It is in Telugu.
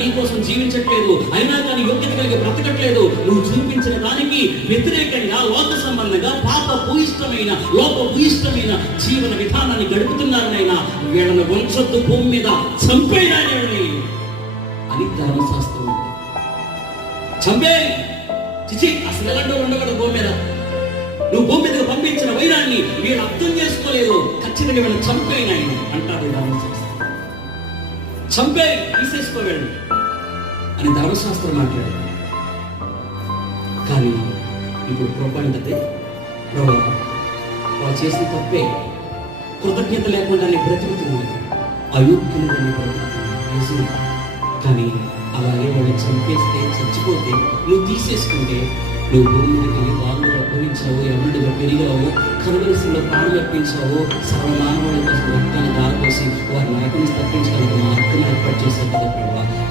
నీ కోసం జీవించట్లేదు, అయినా కానీ యోగ్యత కలిగి బ్రతకట్లేదు. నువ్వు చూపించిన దానికి వ్యతిరేకంగా లోక సంబంధంగా పాపభూయిష్టమైన లోపభూయిష్టమైన జీవన విధానాన్ని గడుపుతున్నారనైనా వీళ్ళని వంశొద్దు భూమి మీద చంపేయాలని అని ధర్మశాస్త్రం ఉంది. చంపే చిచి అసలు ఎలాంటి ఉండకూడదు భూమి మీద. నువ్వు భూమి మీదకి పంపించిన వైరాన్ని వీళ్ళు అర్థం చేసుకోలేదు, ఖచ్చితంగా వీళ్ళని చంపేయనాయన అంటారు ధర్మశాస్త్రం. చంపే తీసేసుకోవేళ్ళు అని ధర్మశాస్త్రం మాట్లాడు. కానీ ఇప్పుడు ప్రభు ప్రభు వాళ్ళు చేసిన తప్పే, కృతజ్ఞత లేకుండా నేను బ్రతుకుతున్నాను, అయోగ్యులుగా నేను బ్రతుకుతున్నాను. కానీ అలాగే వాళ్ళు చంపేస్తే చచ్చిపోతే నువ్వు తీసేసుకుంటే నువ్వు భూమి మీదకి వెళ్ళి వాళ్ళు అప్పగించావు, ఎవరిగా పెరిగావు, కనుగలిసిలో ప్రాణం అర్పించావు, సర్వమానవుల కోసం రక్తాన్ని దారిపోసి వారి నాయకుని తప్పించడానికి మార్గం ఏర్పాటు చేశావు కదా ప్రభు.